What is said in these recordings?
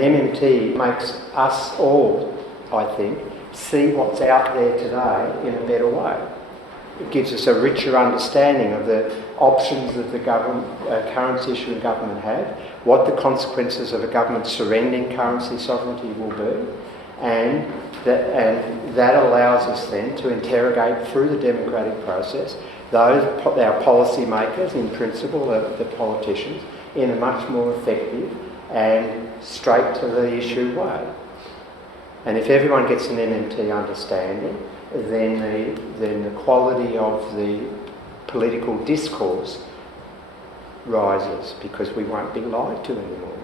MMT makes us all, I think, see what's out there today in a better way. It gives us a richer understanding of the options that the currency issuing government have, what the consequences of a government surrendering currency sovereignty will be, and that allows us then to interrogate through the democratic process our policy makers, in principle, the politicians, in a much more effective and straight to the issue way. And if everyone gets an MMT understanding, then the quality of the political discourse rises, because we won't be lied to anymore.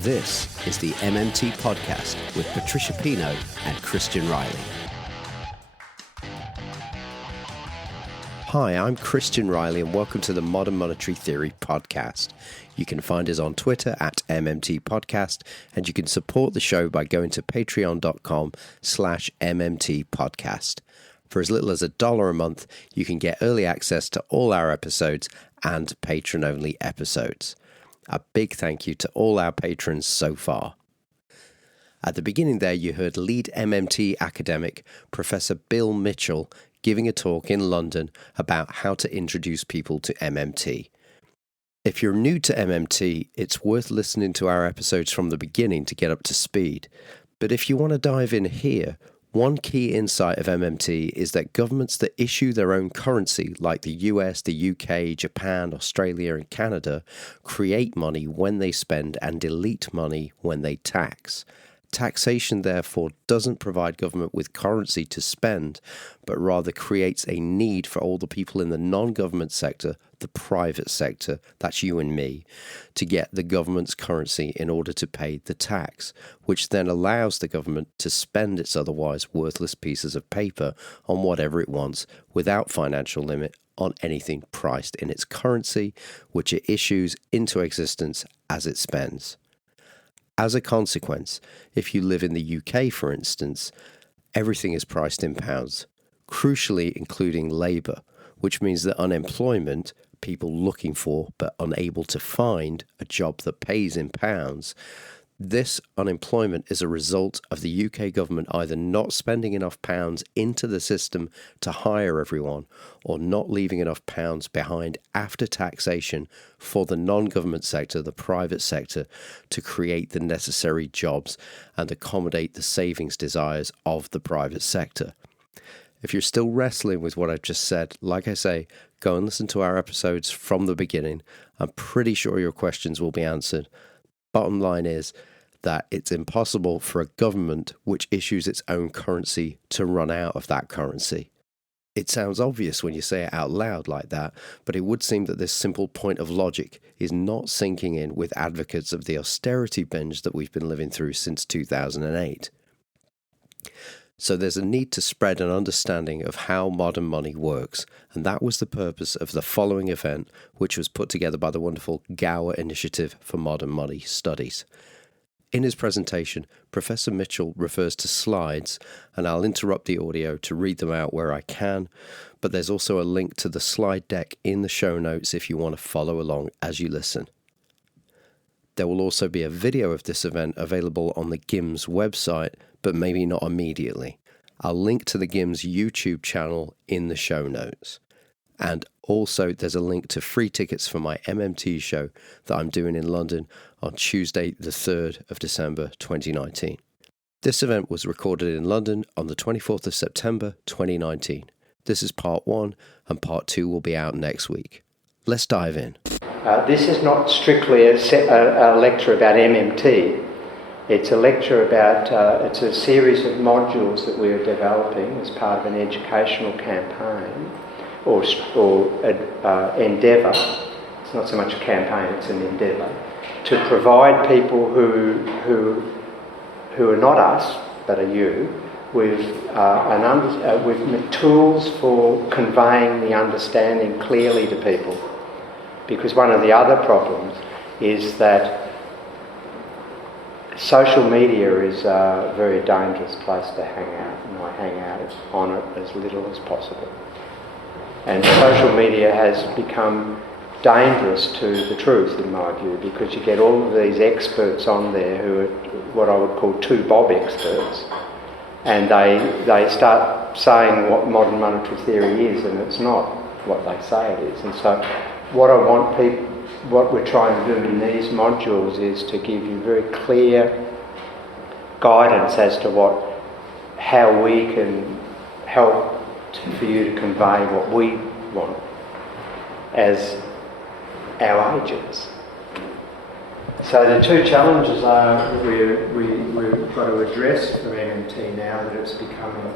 This is the MMT Podcast with Patricia Pino and Christian Riley. Hi, I'm Christian Riley and welcome to the Modern Monetary Theory Podcast. You can find us on Twitter at MMT Podcast, and you can support the show by going to patreon.com/MMT Podcast. For as little as $1 a month, you can get early access to all our episodes and patron-only episodes. A big thank you to all our patrons so far. At the beginning there, you heard lead MMT academic Professor Bill Mitchell giving a talk in London about how to introduce people to MMT. If you're new to MMT, it's worth listening to our episodes from the beginning to get up to speed. But if you want to dive in here, one key insight of MMT is that governments that issue their own currency, like the US, the UK, Japan, Australia, and Canada, create money when they spend and delete money when they tax. Taxation, therefore, doesn't provide government with currency to spend, but rather creates a need for all the people in the non-government sector, the private sector, that's you and me, to get the government's currency in order to pay the tax, which then allows the government to spend its otherwise worthless pieces of paper on whatever it wants without financial limit on anything priced in its currency, which it issues into existence as it spends. As a consequence, if you live in the UK, for instance, everything is priced in pounds, crucially including labour, which means that unemployment, people looking for but unable to find a job that pays in pounds, this unemployment is a result of the UK government either not spending enough pounds into the system to hire everyone, or not leaving enough pounds behind after taxation for the non-government sector, the private sector, to create the necessary jobs and accommodate the savings desires of the private sector. If you're still wrestling with what I've just said, like I say, go and listen to our episodes from the beginning. I'm pretty sure your questions will be answered. Bottom line is that it's impossible for a government which issues its own currency to run out of that currency. It sounds obvious when you say it out loud like that, but it would seem that this simple point of logic is not sinking in with advocates of the austerity binge that we've been living through since 2008. So there's a need to spread an understanding of how modern money works, and that was the purpose of the following event, which was put together by the wonderful Gower Initiative for Modern Money Studies. In his presentation, Professor Mitchell refers to slides, and I'll interrupt the audio to read them out where I can, but there's also a link to the slide deck in the show notes if you want to follow along as you listen. There will also be a video of this event available on the GIMS website, but maybe not immediately. I'll link to the GIMS YouTube channel in the show notes. And also there's a link to free tickets for my MMT show that I'm doing in London on Tuesday the 3rd of December 2019. This event was recorded in London on the 24th of September 2019. This is part 1 and part 2 will be out next week. Let's dive in. This is not strictly a lecture about MMT. It's a lecture about, it's a series of modules that we're developing as part of an educational campaign or endeavour. It's not so much a campaign, it's an endeavour to provide people who are not us, but are you, with tools for conveying the understanding clearly to people. Because one of the other problems is that social media is a very dangerous place to hang out, and I hang out on it as little as possible. And social media has become dangerous to the truth, in my view, because you get all of these experts on there who are what I would call two bob experts, and they start saying what modern monetary theory is, and it's not what they say it is. And so what we're trying to do in these modules is to give you very clear guidance as to how we can help for you to convey what we want as our agents. So the two challenges are that we've got to address for MMT now that it's becoming,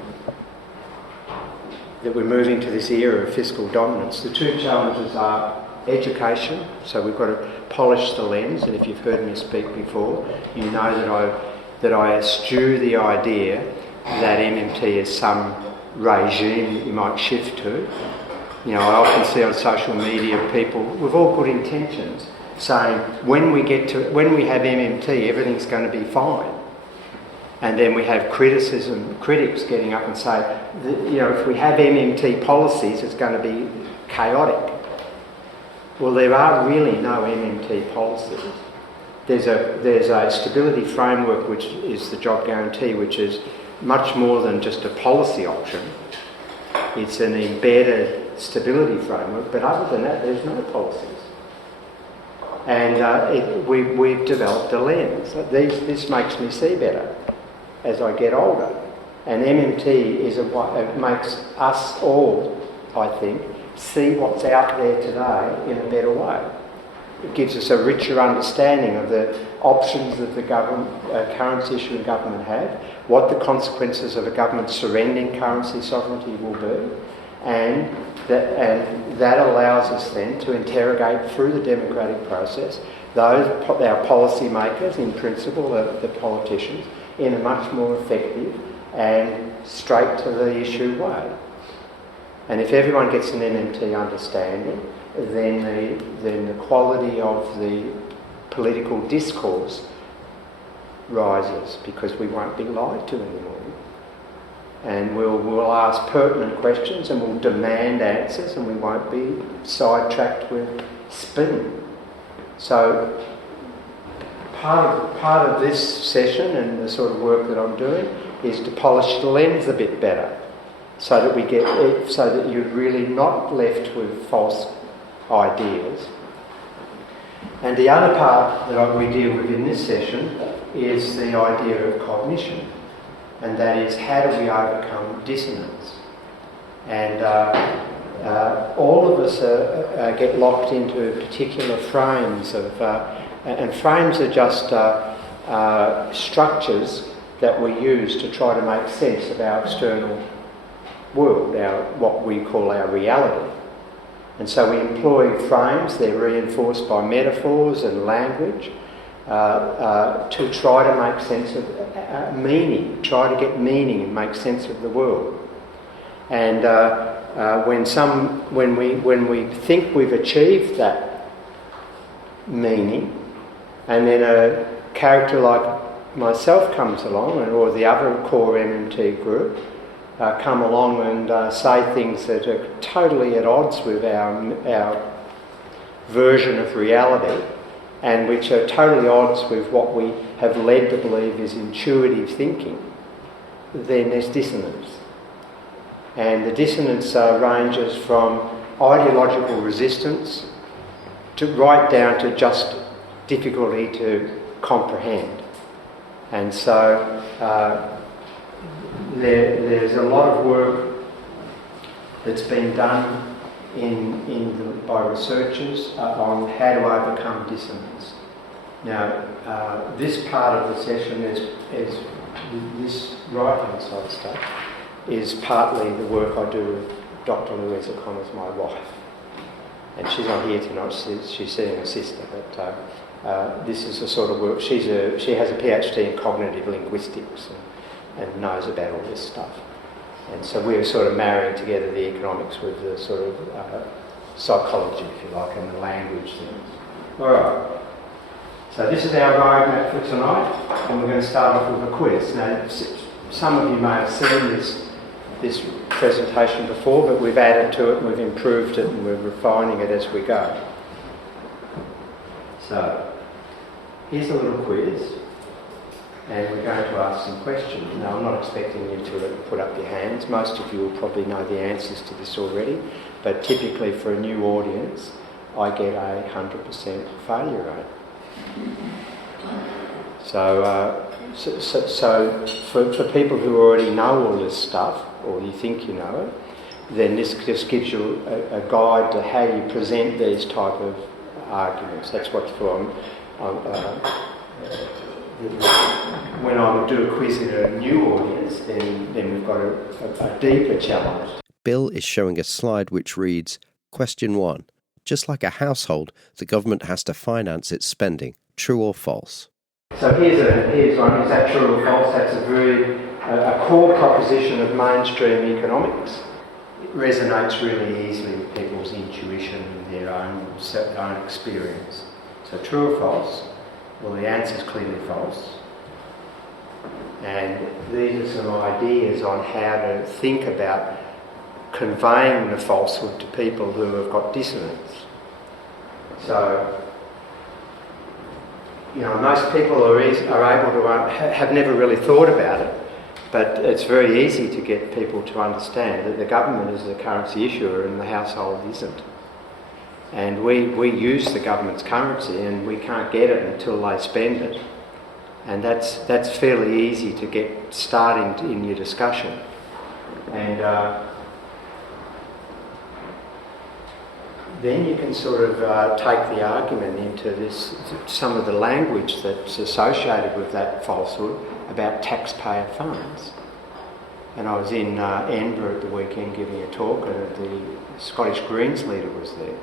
that we're moving to this era of fiscal dominance. The two challenges are education, so we've got to polish the lens, and if you've heard me speak before, you know that I eschew the idea that MMT is some regime that you might shift to. You know, I often see on social media people with all good intentions saying when we have MMT everything's going to be fine, and then we have critics getting up and say that, you know, if we have MMT policies it's going to be chaotic. Well, there are really no MMT policies. There's a stability framework, which is the job guarantee, which is much more than just a policy option. It's an embedded stability framework, but other than that, there's no policies. And we've developed a lens. This makes me see better as I get older. And MMT it makes us all, I think, see what's out there today in a better way. It gives us a richer understanding of the options that the currency issuing government have, what the consequences of a government surrendering currency sovereignty will be, and that allows us then to interrogate through the democratic process our policy makers, in principle, the politicians, in a much more effective and straight to the issue way. And if everyone gets an MMT understanding, then the quality of the political discourse rises, because we won't be lied to anymore. And we'll ask pertinent questions and we'll demand answers, and we won't be sidetracked with spin. So part of this session and the sort of work that I'm doing is to polish the lens a bit better, so that you're really not left with false ideas. And the other part that we deal with in this session is the idea of cognition, and that is, how do we overcome dissonance? And all of us get locked into particular frames and frames are just structures that we use to try to make sense of our external world, what we call our reality. And so we employ frames, they're reinforced by metaphors and language, to try to make sense of meaning, try to get meaning and make sense of the world. And when we think we've achieved that meaning, and then a character like myself comes along, or the other core MMT group come along and say things that are totally at odds with our version of reality, and which are totally at odds with what we have led to believe is intuitive thinking, then there's dissonance. And the dissonance ranges from ideological resistance right down to just difficulty to comprehend. And so there's a lot of work that's been done by researchers on how to overcome dissonance. Now, this part of the session is this right-hand side stuff is partly the work I do with Dr. Louisa Connors, my wife. And she's not here tonight, she's seeing her sister, but this is the sort of work. She has a PhD in cognitive linguistics and knows about all this stuff. And so we're sort of marrying together the economics with the sort of psychology, if you like, and the language things. All right. So this is our roadmap for tonight, and we're going to start off with a quiz. Now, some of you may have seen this presentation before, but we've added to it and we've improved it and we're refining it as we go. So, here's a little quiz, and we're going to ask some questions. Now, I'm not expecting you to put up your hands. Most of you will probably know the answers to this already, but typically for a new audience, I get a 100% failure rate. So for people who already know all this stuff, or you think you know it, then this just gives you a guide to how you present these type of arguments. That's what's for. When I would do a quiz in a new audience, then we've got a deeper challenge. Bill is showing a slide which reads, Question 1. Just like a household, the government has to finance its spending. True or false? So here's one. Is that true or false? That's a core proposition of mainstream economics. It resonates really easily with people's intuition and their own experience. So true or false? Well, the answer is clearly false. And these are some ideas on how to think about conveying the falsehood to people who have got dissonance. So, most people are able to have never really thought about it, but it's very easy to get people to understand that the government is the currency issuer and the household isn't. And we use the government's currency and we can't get it until they spend it. And that's fairly easy to get starting in your discussion. And then you can sort of take the argument into some of the language that's associated with that falsehood about taxpayer funds. And I was in Edinburgh at the weekend giving a talk, and the Scottish Greens leader was there.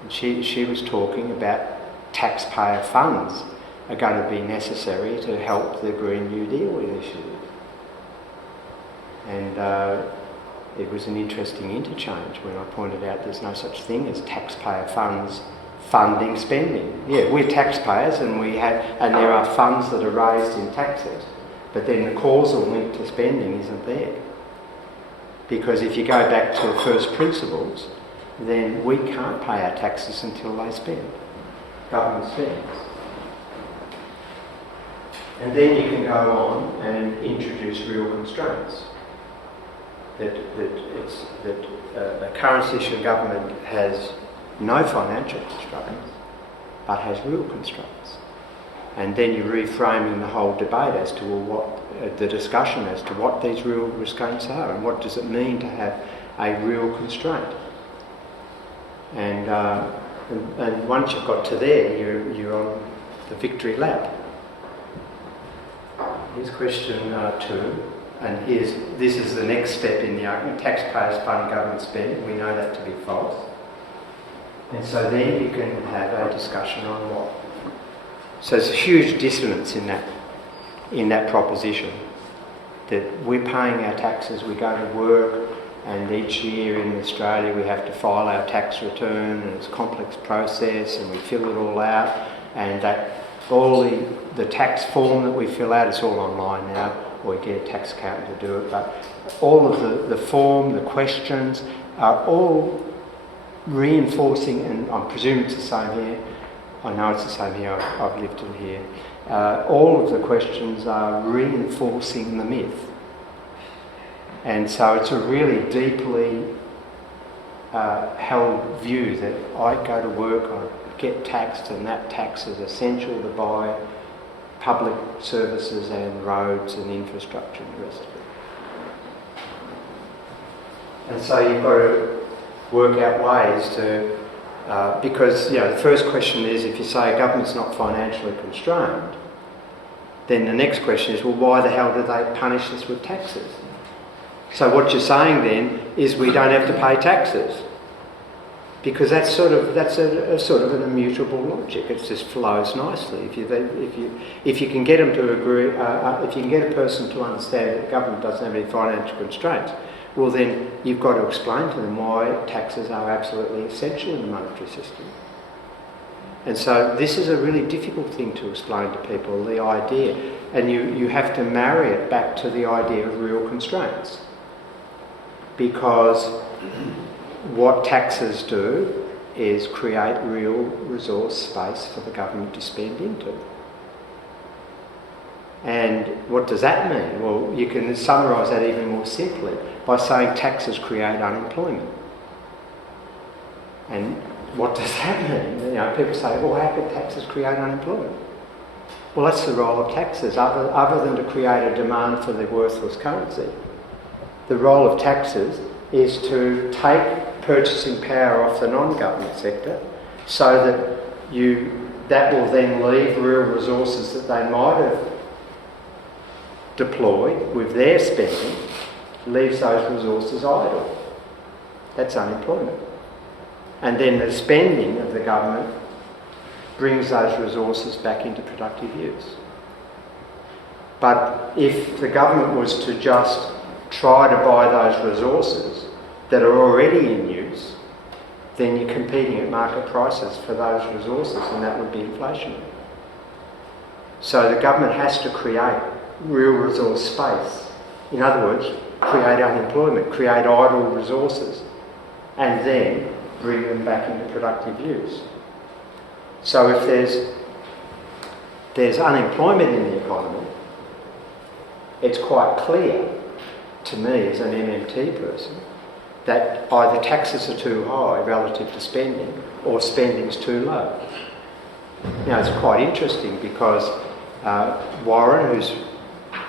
And she was talking about taxpayer funds are going to be necessary to help the Green New Deal initiative. And it was an interesting interchange when I pointed out there's no such thing as taxpayer funds funding spending. Yeah, we're taxpayers and there are funds that are raised in taxes, but then the causal link to spending isn't there. Because if you go back to first principles, then we can't pay our taxes until they spend. Government spends. And then you can go on and introduce real constraints. That a currency issuing government has no financial constraints, but has real constraints. And then you're reframing the whole debate as to the discussion as to what these real constraints are and what does it mean to have a real constraint. And once you've got to there, you're on the victory lap. Here's question 2. And this is the next step in the argument. Taxpayers fund government spending. We know that to be false. And so then you can have a discussion on what. So there's a huge dissonance in that proposition. That we're paying our taxes, we go to work, and each year in Australia we have to file our tax return, and it's a complex process, and we fill it all out, and that all the tax form that we fill out, it's all online now, or we get a tax accountant to do it, but all of the form, the questions are all reinforcing, and I presume it's the same here, I know it's the same here, I've lived in here, all of the questions are reinforcing the myth. And so it's a really deeply held view that I go to work, I get taxed, and that tax is essential to buy public services and roads and infrastructure and the rest of it. And so you've got to work out ways to, because the first question is, if you say a government's not financially constrained, then the next question is, well, why the hell do they punish us with taxes? So what you're saying then is we don't have to pay taxes, because that's sort of an immutable logic. It just flows nicely. If you can get them to agree, if you can get a person to understand that the government doesn't have any financial constraints, well then you've got to explain to them why taxes are absolutely essential in the monetary system. And so this is a really difficult thing to explain to people, the idea, and you have to marry it back to the idea of real constraints. because what taxes do is create real resource space for the government to spend into. And what does that mean? Well, you can summarise that even more simply by saying taxes create unemployment. And what does that mean? You know, people say, well, how can taxes create unemployment? Well, that's the role of taxes, other than to create a demand for the worthless currency. The role of taxes is to take purchasing power off the non-government sector so that will then leave real resources that they might have deployed with their spending, leaves those resources idle. That's unemployment. And then the spending of the government brings those resources back into productive use. But if the government was to just try to buy those resources that are already in use, then you're competing at market prices for those resources, and that would be inflationary. So the government has to create real resource space. In other words, create unemployment, create idle resources, and then bring them back into productive use. So if there's unemployment in the economy, it's quite clear to me as an MMT person that either taxes are too high relative to spending or spending's too low. Now it's quite interesting because Warren, who's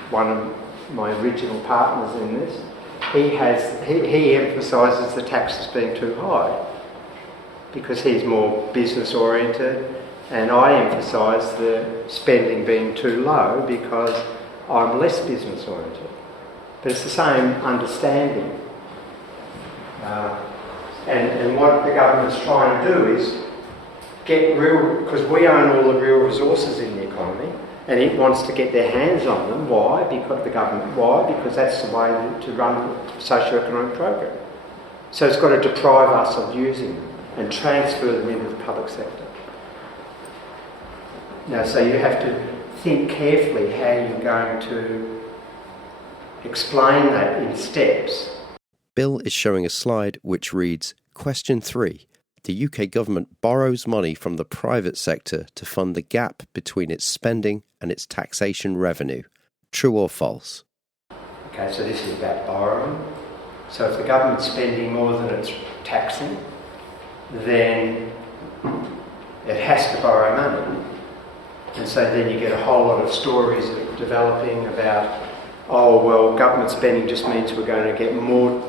one of my original partners in this, he emphasises the taxes being too high because he's more business oriented, and I emphasise the spending being too low because I'm less business oriented. But it's the same understanding. And what the government's trying to do is get real, because we own all the real resources in the economy, and it wants to get their hands on them. Why? Because the government. Why? Because that's the way to run a socio-economic program. So it's got to deprive us of using them and transfer them into the public sector. Now, so you have to think carefully how you're going to explain that in steps. Bill is showing a slide which reads, Question 3. The UK government borrows money from the private sector to fund the gap between its spending and its taxation revenue. True or false? Okay, so this is about borrowing. So if the government's spending more than it's taxing, then it has to borrow money. And so then you get a whole lot of stories developing about, oh, well, government spending just means we're going to get more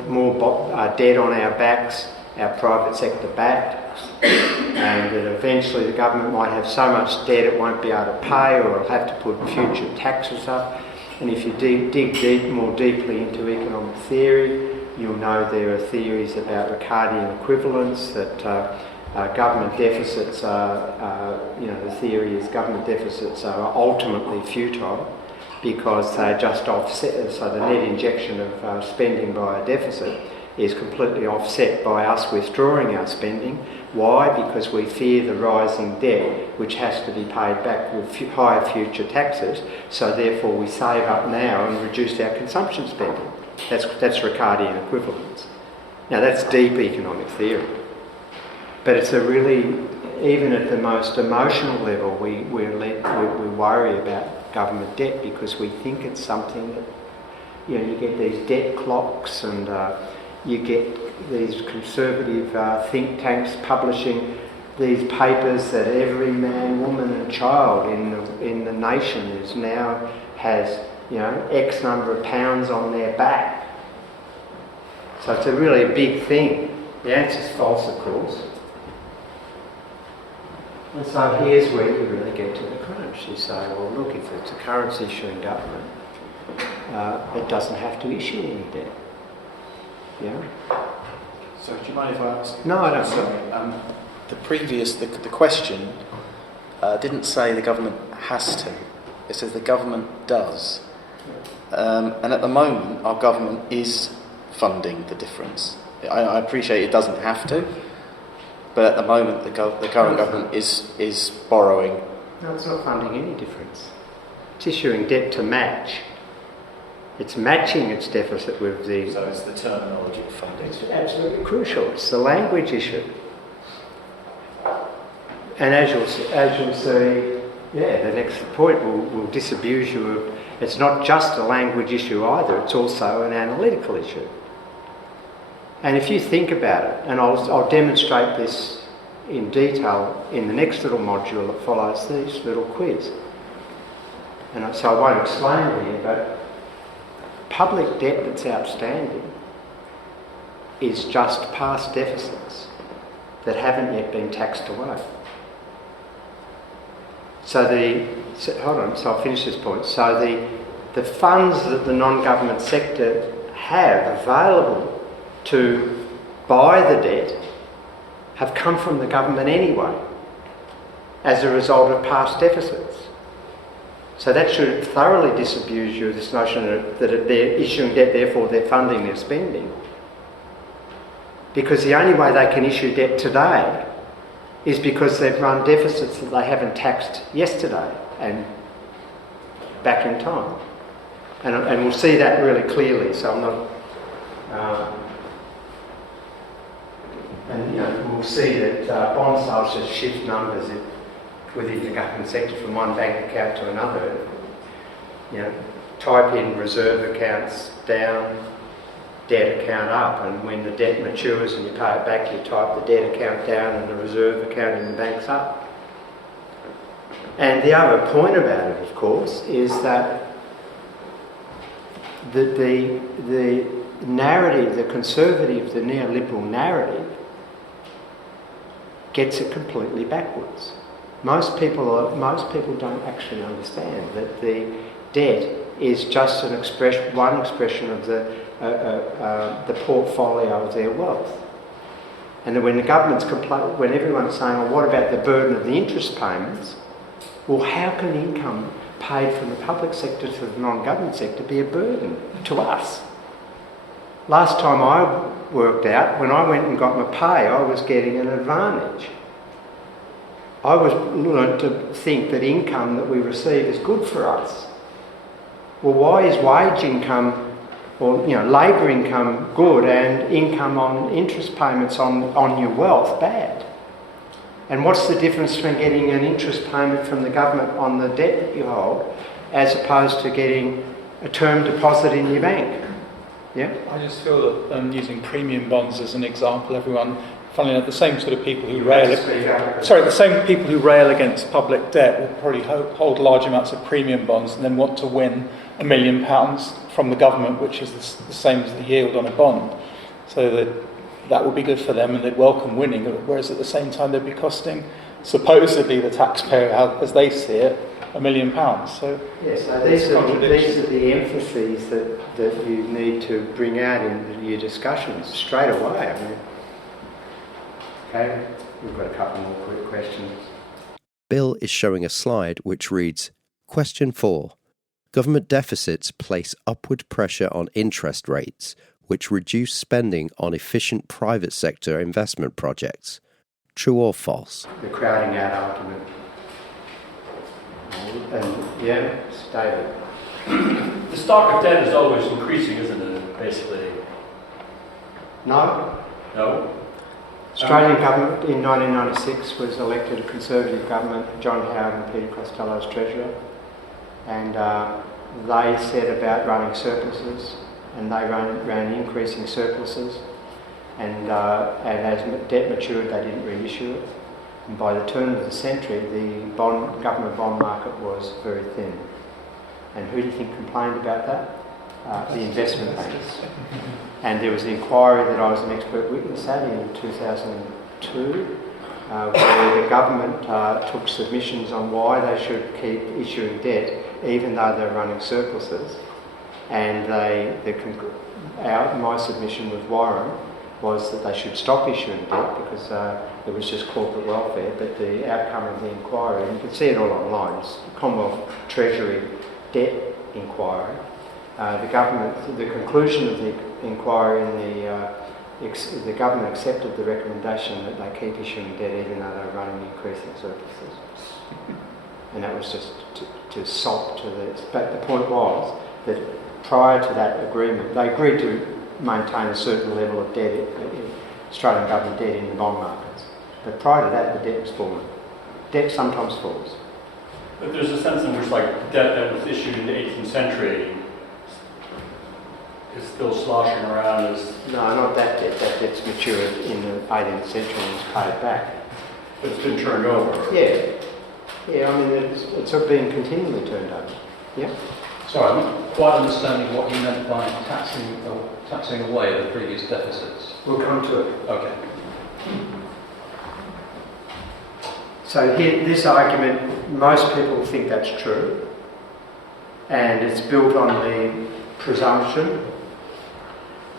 debt on our backs, our private sector backs, and that eventually the government might have so much debt it won't be able to pay, or it'll have to put future taxes up. And if you dig more deeply into economic theory, you'll know there are theories about Ricardian equivalence, that government deficits are, the theory is government deficits are ultimately futile because they're just offset, so the net injection of spending by a deficit is completely offset by us withdrawing our spending. Why? Because we fear the rising debt, which has to be paid back with higher future taxes, so therefore we save up now and reduce our consumption spending. That's Ricardian equivalence. Now that's deep economic theory. But it's a really, even at the most emotional level, we worry about government debt because we think it's something that, you get these debt clocks, and you get these conservative think tanks publishing these papers that every man, woman and child in the nation is now has, X number of pounds on their back. So it's a really big thing. The answer's false, of course. And so here's where you really get to the crunch. You say, well, look, if it's a currency issuing government, it doesn't have to issue any debt. Yeah? So do you mind if I ask? No, I don't. Sorry. The question didn't say the government has to. It says the government does. And at the moment, our government is funding the difference. I appreciate it doesn't have to, but at the moment, the current government is borrowing. No, it's not funding any difference. It's issuing debt to match. It's matching its deficit with the... So it's the terminology of funding. It's absolutely crucial. It's the language issue. And as you'll see, the next point will disabuse you of... It's not just a language issue either, it's also an analytical issue. And if you think about it, and I'll demonstrate this in detail in the next little module that follows this little quiz. And so I won't explain it here, but public debt that's outstanding is just past deficits that haven't yet been taxed away. So I'll finish this point. So the funds that the non-government sector have available to buy the debt have come from the government anyway, as a result of past deficits. So that should thoroughly disabuse you of this notion that they're issuing debt, therefore they're funding their spending. Because the only way they can issue debt today is because they've run deficits that they haven't taxed yesterday and back in time. And we'll see that really clearly, so I'm not... we'll see that bond sales just shift numbers within the government sector from one bank account to another. Type in reserve accounts down, debt account up, and when the debt matures and you pay it back, you type the debt account down and the reserve account in the bank's up. And the other point about it, of course, is that the narrative, the conservative, the neoliberal narrative, gets it completely backwards. Most people don't actually understand that the debt is just one expression of the portfolio of their wealth. And then when the government's when everyone's saying, well, what about the burden of the interest payments? Well, how can income paid from the public sector to the non-government sector be a burden to us? Last time I worked out, when I went and got my pay, I was getting an advantage. I was learnt to think that income that we receive is good for us. Well, why is wage income or labour income good and income on interest payments on your wealth bad? And what's the difference between getting an interest payment from the government on the debt that you hold as opposed to getting a term deposit in your bank? Yeah? I just feel that using premium bonds as an example, everyone, funnily enough, the same sort of people who the same people who rail against public debt will probably hold large amounts of premium bonds and then want to win £1 million from the government, which is the same as the yield on a bond. So that would be good for them and they'd welcome winning, whereas at the same time they'd be costing supposedly the taxpayer, as they see it, £1 million. So yes, so these are the emphases that you need to bring out in your discussions straight away. Okay, we've got a couple more quick questions. Bill is showing a slide which reads, Question 4. Government deficits place upward pressure on interest rates, which reduce spending on efficient private sector investment projects. True or false? The crowding out argument. And David. The stock of debt is always increasing, isn't it, basically? No. No? Australian government in 1996 was elected a Conservative government, John Howard and Peter Costello as Treasurer, and they set about running surpluses, and they ran increasing surpluses, and as debt matured they didn't reissue it, and by the turn of the century the government bond market was very thin. And who do you think complained about that? The investment banks. And there was an inquiry that I was an expert witness at in 2002, where the government took submissions on why they should keep issuing debt even though they're running surpluses. And my submission with Warren was that they should stop issuing debt because it was just corporate welfare. But the outcome of the inquiry, and you can see it all online, it's the Commonwealth Treasury debt inquiry. The conclusion of the inquiry and the government accepted the recommendation that they keep issuing debt even though they're running increasing surpluses. And that was just to salt to this. But the point was that prior to that agreement, they agreed to maintain a certain level of debt, Australian government debt in the bond markets. But prior to that, the debt was falling. Debt sometimes falls. But there's a sense in which, like, debt that was issued in the 18th century is still sloshing around as... No, not that debt. That debt's matured in the 18th century and is paid back. But it's been turned over. Yeah. Yeah, I mean, it's been continually turned over. Yeah. Sorry, I'm not quite understanding what you meant by taxing away the previous deficits. We'll come to it. Okay. So here, this argument, most people think that's true, and it's built on the presumption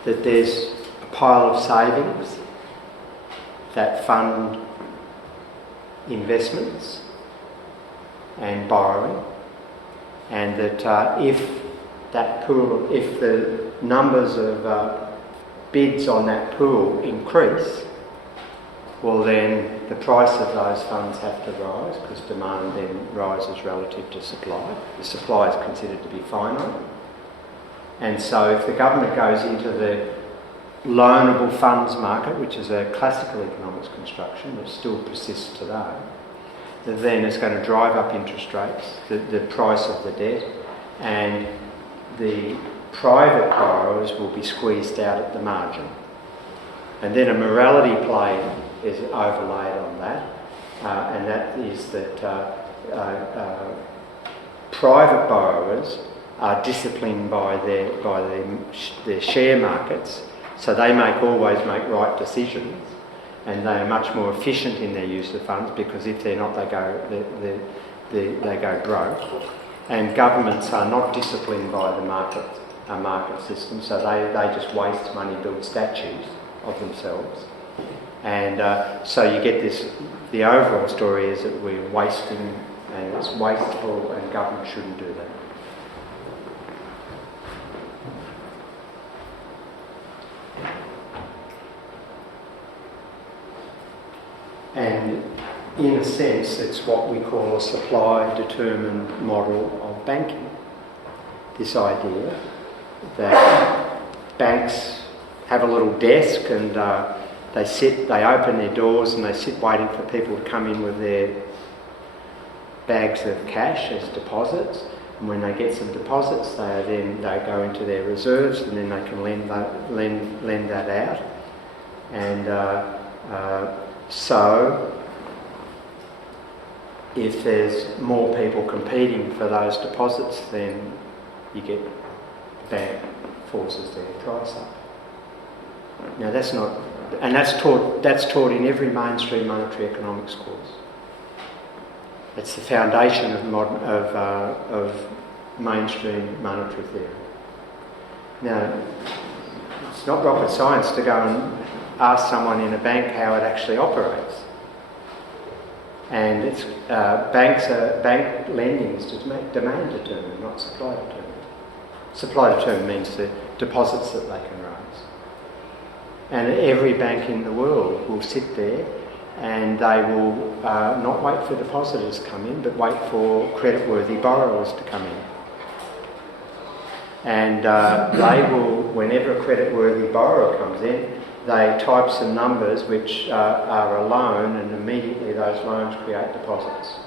that there's a pile of savings that fund investments and borrowing, and that if the numbers of bids on that pool increase, well then the price of those funds have to rise because demand then rises relative to supply. The supply is considered to be finite. And so if the government goes into the loanable funds market, which is a classical economics construction that still persists today, then it's going to drive up interest rates, the price of the debt, and the private borrowers will be squeezed out at the margin. And then a morality play is overlaid on that, and that is that private borrowers are disciplined by their share markets, so they always make right decisions, and they are much more efficient in their use of funds, because if they're not, they go broke. And governments are not disciplined by the market system, so they just waste money, build statues of themselves. And so you get this, the overall story is that we're wasting, and it's wasteful, and government shouldn't do that. And in a sense, it's what we call a supply-determined model of banking. This idea that banks have a little desk and they open their doors and they sit waiting for people to come in with their bags of cash as deposits. And when they get some deposits, they go into their reserves, and then they can lend that out. And so if there's more people competing for those deposits, then you get bank forces their price up. Now that's not, and that's taught in every mainstream monetary economics course. It's the foundation of mainstream monetary theory. Now, it's not rocket science to go and ask someone in a bank how it actually operates. And it's bank lending is demand determined, not supply determined. Supply determined means the deposits that they can raise. And every bank in the world will sit there and they will not wait for depositors to come in, but wait for creditworthy borrowers to come in. And they will, whenever a creditworthy borrower comes in, they type some numbers which are a loan, and immediately those loans create deposits.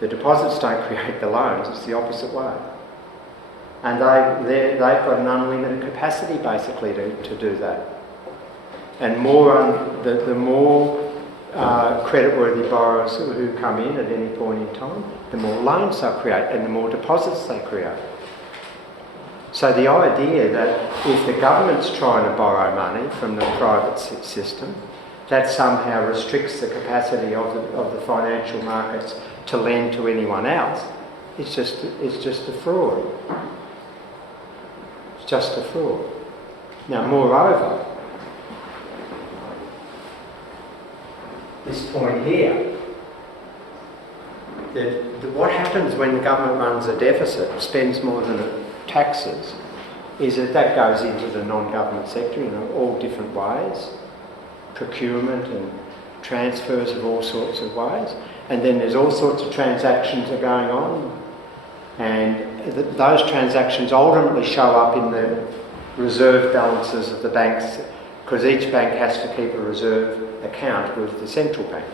The deposits don't create the loans, it's the opposite way. And they've got an unlimited capacity basically to do that. And the more creditworthy borrowers who come in at any point in time, the more loans they'll create and the more deposits they create. So the idea that if the government's trying to borrow money from the private system, that somehow restricts the capacity of the financial markets to lend to anyone else, it's just a fraud. It's just a fraud. Now, moreover, this point here, what happens when the government runs a deficit, spends more than it taxes, is that goes into the non-government sector in all different ways, procurement and transfers of all sorts of ways, and then there's all sorts of transactions are going on And those transactions ultimately show up in the reserve balances of the banks, because each bank has to keep a reserve account with the central bank.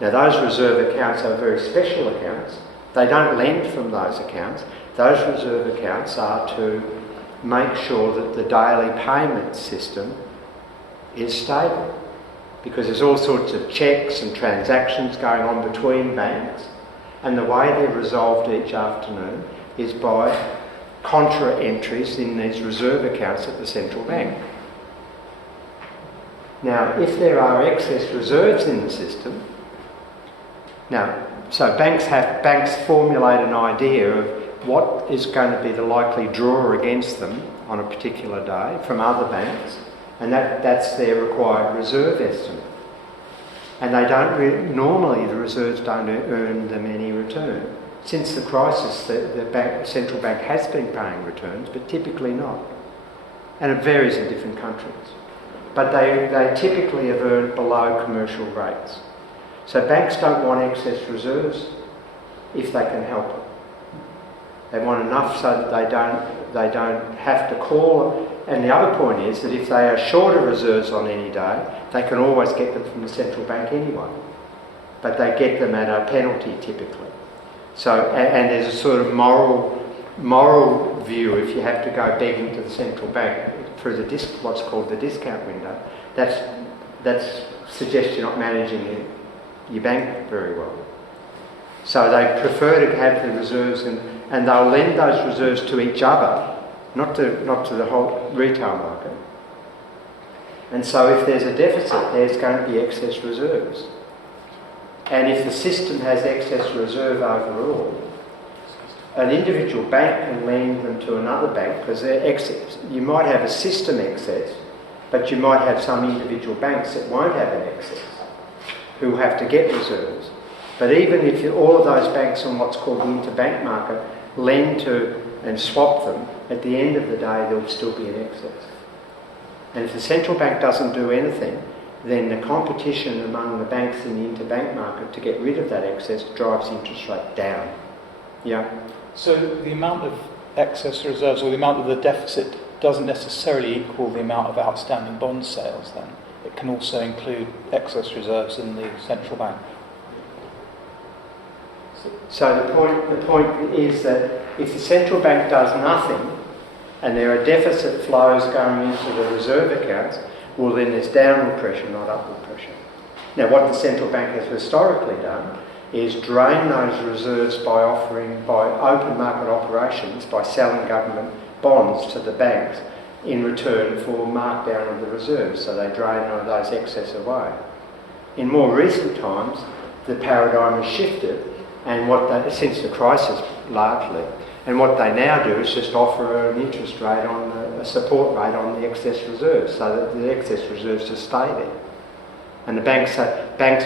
Now those reserve accounts are very special accounts. They don't lend from those accounts. Those reserve accounts are to make sure that the daily payment system is stable, because there's all sorts of checks and transactions going on between banks, and the way they're resolved each afternoon is by contra entries in these reserve accounts at the central bank. Now, if there are excess reserves in the system, so banks formulate an idea of what is going to be the likely draw against them on a particular day from other banks, and that's their required reserve estimate. And they don't normally the reserves don't earn them any return. Since the crisis, the central bank has been paying returns, but typically not. And it varies in different countries. But they typically have earned below commercial rates. So banks don't want excess reserves if they can help it. They want enough so that they don't have to call. And the other point is that if they are short of reserves on any day, they can always get them from the central bank anyway. But they get them at a penalty typically. So, and there's a sort of moral view if you have to go begging to the central bank through what's called the discount window. That suggests you're not managing your bank very well. So they prefer to have the reserves, and they'll lend those reserves to each other, not to the whole retail market. And so if there's a deficit, there's going to be excess reserves. And if the system has excess reserve overall, an individual bank can lend them to another bank because they're excess. You might have a system excess, but you might have some individual banks that won't have an excess, who have to get reserves. But even if all of those banks on what's called the interbank market lend to and swap them, at the end of the day there'll still be an excess. And if the central bank doesn't do anything, then the competition among the banks in the interbank market to get rid of that excess drives interest rate down. Yeah. So the amount of excess reserves or the amount of the deficit doesn't necessarily equal the amount of outstanding bond sales then? It can also include excess reserves in the central bank. So the point is that if the central bank does nothing and there are deficit flows going into the reserve accounts, well then there's downward pressure, not upward pressure. Now what the central bank has historically done is drain those reserves by open market operations, by selling government bonds to the banks in return for markdown of the reserves, so they drain those excess away. In more recent times, the paradigm has shifted, and since the crisis largely, and what they now do is just offer an interest rate a support rate on the excess reserves, so that the excess reserves just stay there. And the banks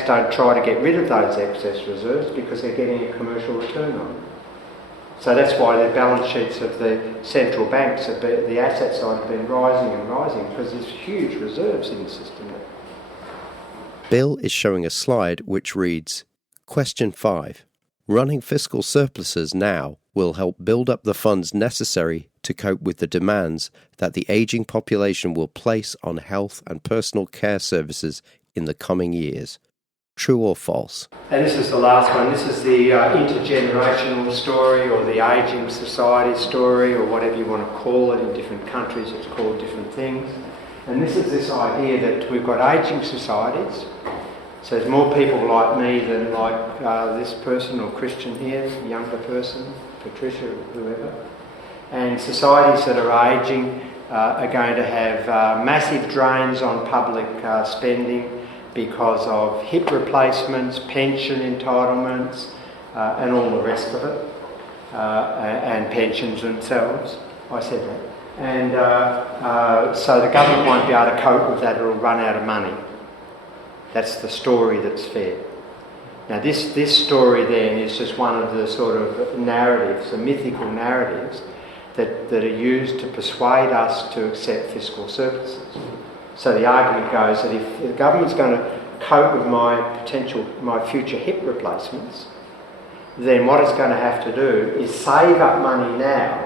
don't try to get rid of those excess reserves because they're getting a commercial return on them. So that's why the balance sheets of the central banks, the asset side, have been rising and rising, because there's huge reserves in the system. Bill is showing a slide which reads, Question 5. Running fiscal surpluses now will help build up the funds necessary to cope with the demands that the ageing population will place on health and personal care services in the coming years. True or false? And this is the last one. This is the intergenerational story, or the ageing society story, or whatever you want to call it. In different countries it's called different things. And this is this idea that we've got ageing societies. So there's more people like me than like this person or Christian here, younger person, Patricia, whoever. And societies that are ageing are going to have massive drains on public spending because of hip replacements, pension entitlements, and all the rest of it, and pensions themselves. I said that. And so the government won't be able to cope with that, it'll run out of money. That's the story that's fed. Now this story then is just one of the sort of narratives, the mythical narratives, that are used to persuade us to accept fiscal surpluses. So the argument goes that if the government's going to cope with my future hip replacements, then what it's going to have to do is save up money now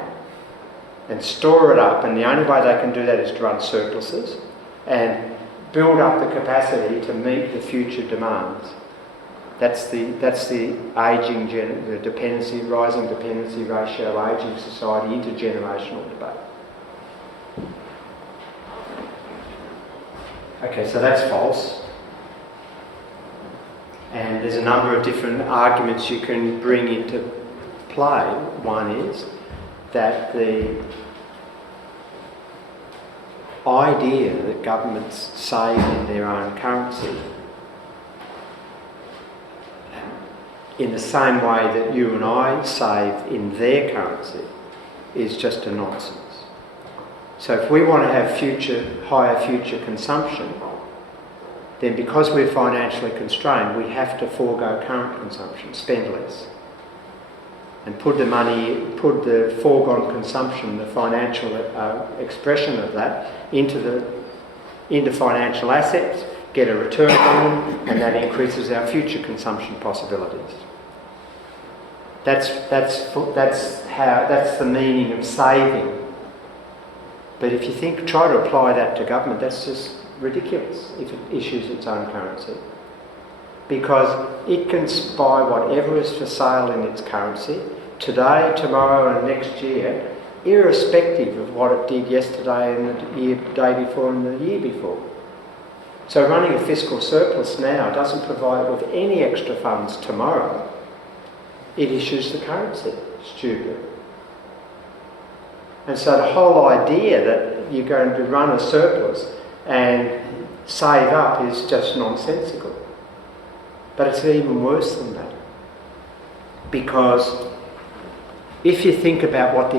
and store it up, and the only way they can do that is to run surpluses and build up the capacity to meet the future demands. That's the ageing, the dependency, rising dependency ratio, ageing society, intergenerational debate. Okay, so that's false. And there's a number of different arguments you can bring into play. One is that the idea that governments save in their own currency in the same way that you and I save in their currency is just a nonsense. So if we want to have higher future consumption, then because we're financially constrained, we have to forego current consumption, spend less, and put the foregone consumption, the financial expression of that, into financial assets, get a return on them, and that increases our future consumption possibilities. That's the meaning of saving. But if you try to apply that to government, that's just ridiculous if it issues its own currency. Because it can buy whatever is for sale in its currency, today, tomorrow and next year, irrespective of what it did yesterday and the day before and the year before. So running a fiscal surplus now doesn't provide it with any extra funds tomorrow. It issues the currency. Stupid. And so the whole idea that you're going to run a surplus and save up is just nonsensical. But it's even worse than that. Because if you think about what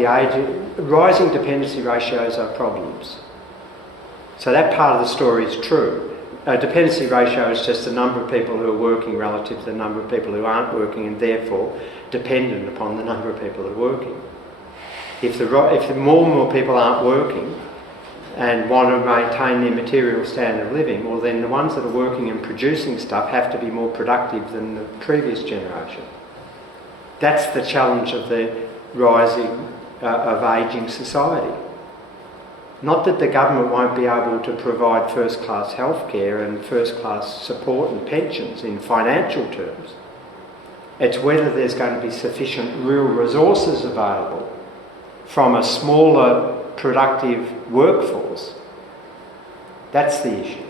rising dependency ratios are problems. So that part of the story is true. A dependency ratio is just the number of people who are working relative to the number of people who aren't working, and therefore dependent upon the number of people who are working. If more and more people aren't working and want to maintain their material standard of living, well then the ones that are working and producing stuff have to be more productive than the previous generation. That's the challenge of the rising of ageing society. Not that the government won't be able to provide first-class healthcare and first-class support and pensions in financial terms. It's whether there's going to be sufficient real resources available from a smaller productive workforce. That's the issue.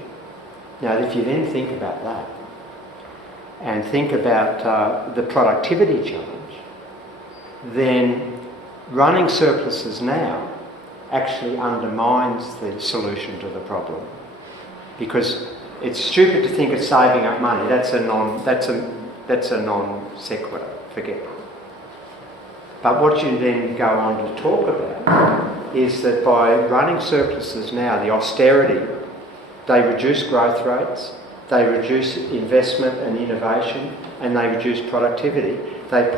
Now, if you then think about that and think about the productivity challenge, then running surpluses now actually undermines the solution to the problem, because it's stupid to think of saving up money. That's a non sequitur. Forget it. But what you then go on to talk about is that by running surpluses now, the austerity, they reduce growth rates, they reduce investment and innovation, and they reduce productivity. They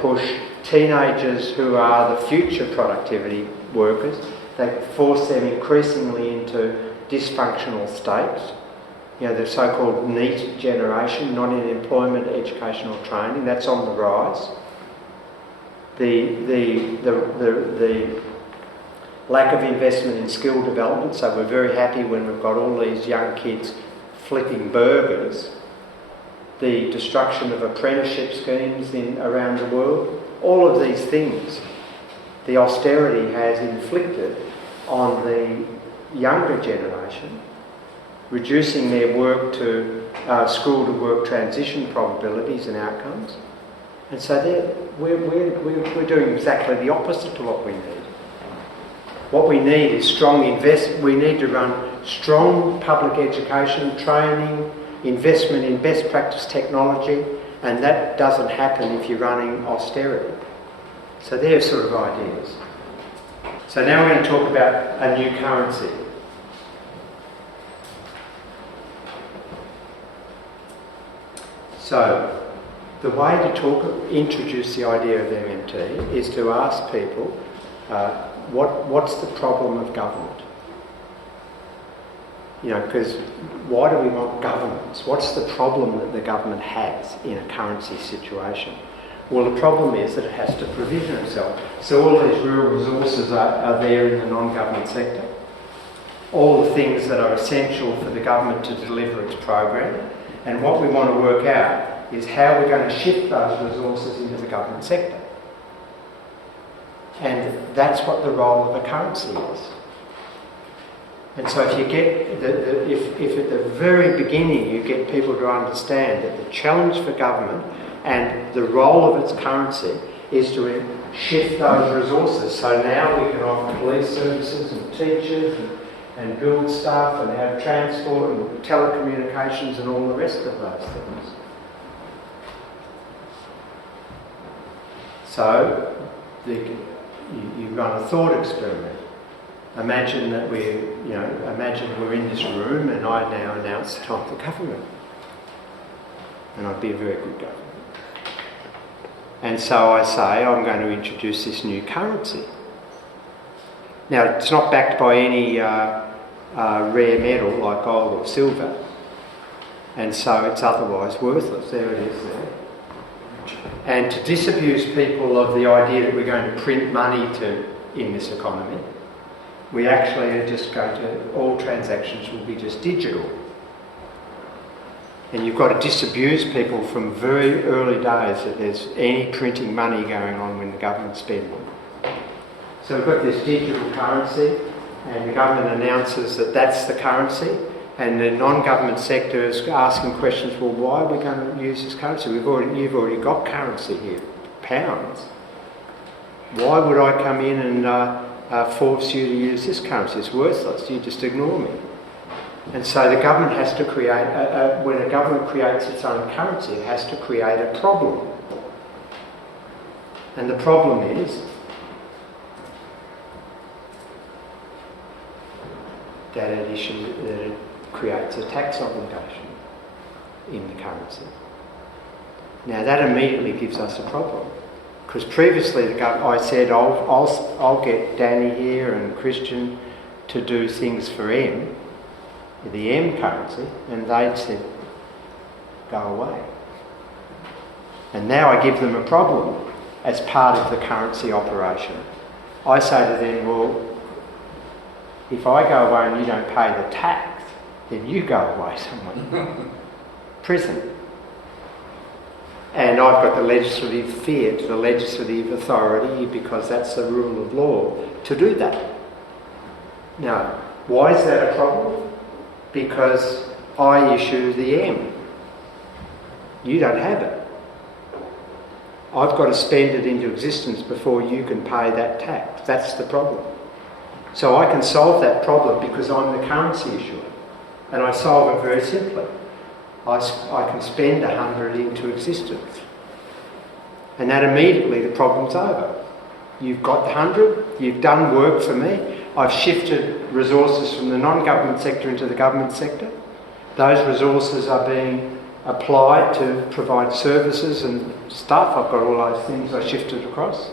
push teenagers who are the future productivity workers, they force them increasingly into dysfunctional states. You know, the so-called NEET generation, not in employment, educational training, that's on the rise. The lack of investment in skill development, so we're very happy when we've got all these young kids flipping burgers. The destruction of apprenticeship schemes around the world, all of these things the austerity has inflicted on the younger generation, reducing their work to school to work transition probabilities and outcomes. And so we're doing exactly the opposite to what we need. What we need is we need to run strong public education, training, investment in best practice technology, and that doesn't happen if you're running austerity. So they're sort of ideas. So now we're going to talk about a new currency. So the way to introduce the idea of MMT is to ask people, what's the problem of government? You know, because why do we want governments? What's the problem that the government has in a currency situation? Well, the problem is that it has to provision itself. So all these rural resources are there in the non-government sector. All the things that are essential for the government to deliver its program. And what we want to work out is how we're going to shift those resources into the government sector. And that's what the role of a currency is. And so if you get, if at the very beginning you get people to understand that the challenge for government and the role of its currency is to shift those resources. So now we can offer police services and teachers and build stuff and have transport and telecommunications and all the rest of those things. So you run a thought experiment. Imagine that imagine we're in this room and I now announce that I'm the government. And I'd be a very good government. And so I say I'm going to introduce this new currency. Now it's not backed by any rare metal like gold or silver. And so it's otherwise worthless. There it is there. And to disabuse people of the idea that we're going to print money in this economy, we actually are just going to, all transactions will be just digital. And you've got to disabuse people from very early days that there's any printing money going on when the government's spending. So we've got this digital currency, and the government announces that that's the currency, and the non-government sector is asking questions, well, why are we going to use this currency? You've already got currency here, pounds. Why would I come in and force you to use this currency? It's worthless, you just ignore me. And so the government has to create, when a government creates its own currency, it has to create a problem. And the problem is that it creates a tax obligation in the currency. Now that immediately gives us a problem, because previously I said I'll get Danny here and Christian to do things for M, the M currency, and they'd said go away. And now I give them a problem as part of the currency operation. I say to them, well, if I go away and you don't pay the tax, then you go away somewhere. Prison. And I've got the legislative fiat, the legislative authority, because that's the rule of law, to do that. Now, why is that a problem? Because I issue the M. You don't have it. I've got to spend it into existence before you can pay that tax. That's the problem. So I can solve that problem because I'm the currency issuer. And I solve it very simply. I can spend 100 into existence. And that immediately the problem's over. You've got the 100, you've done work for me, I've shifted resources from the non-government sector into the government sector. Those resources are being applied to provide services and stuff. I've got all those things I shifted across.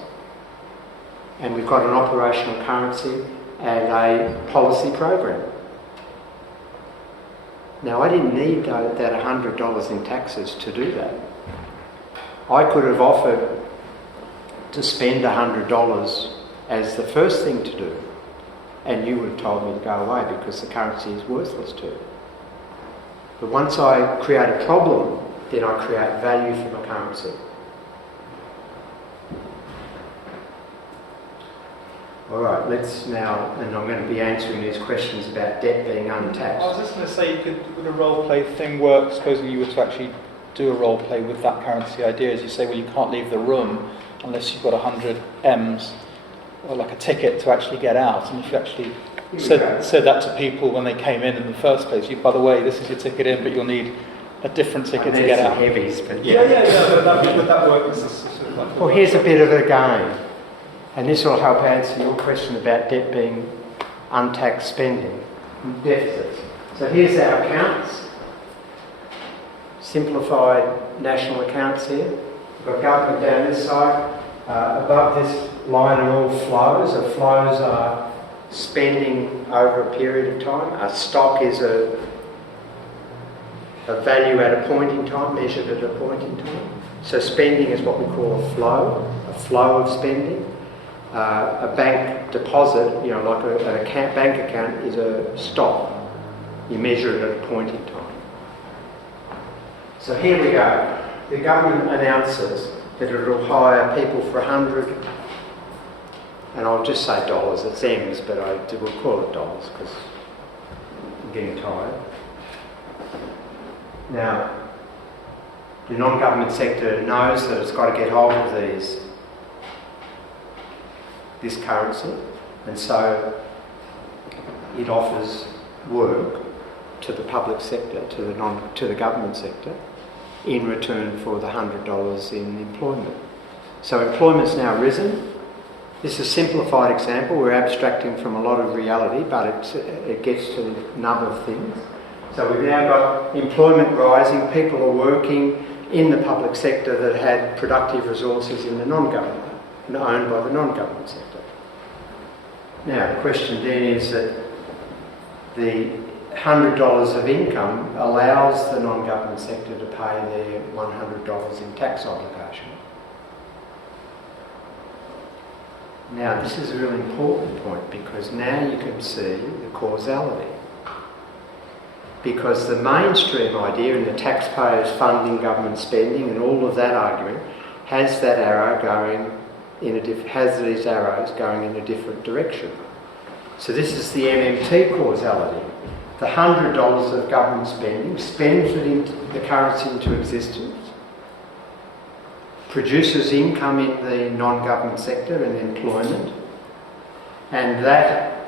And we've got an operational currency and a policy program. Now, I didn't need that $100 in taxes to do that. I could have offered to spend $100 as the first thing to do, and you would have told me to go away because the currency is worthless to you. But once I create a problem, then I create value from a currency. All right, let's now, and I'm going to be answering these questions about debt being untaxed. I was just going to say, would a role play thing work, supposing you were to actually do a role play with that currency idea, as you say, well, you can't leave the room unless you've got 100 M's, or like a ticket to actually get out. And if you actually said that to people when they came in the first place, by the way, this is your ticket in, but you'll need a different ticket to get out. Heavies, but Yeah, would that work? As a sort of like, well, here's a bit of a game. And this will help answer your question about debt being untaxed spending, deficits. So here's our accounts, simplified national accounts here. We've got government down this side. Above this line are all flows. The flows are spending over a period of time. A stock is a value at a point in time, measured at a point in time. So spending is what we call a flow of spending. A bank deposit, like an bank account, is a stock. You measure it at a point in time. So here we go. The government announces that it will hire people for 100, and I'll just say dollars, it's M's, but we'll call it dollars because I'm getting tired. Now, the non-government sector knows that it's got to get hold of this currency, and so it offers work to the public sector, to the government sector, in return for the $100 in employment. So employment's now risen. This is a simplified example. We're abstracting from a lot of reality, but it gets to the nub of things. So we've now got employment rising. People are working in the public sector that had productive resources in the non-government, owned by the non-government sector. Now the question then is that the $100 of income allows the non-government sector to pay their $100 in tax obligation. Now this is a really important point because now you can see the causality. Because the mainstream idea in the taxpayers funding government spending and all of that argument has that arrow going has these arrows going in a different direction. So this is the MMT causality. The $100 of government spending spends the currency into existence, produces income in the non-government sector and employment, and that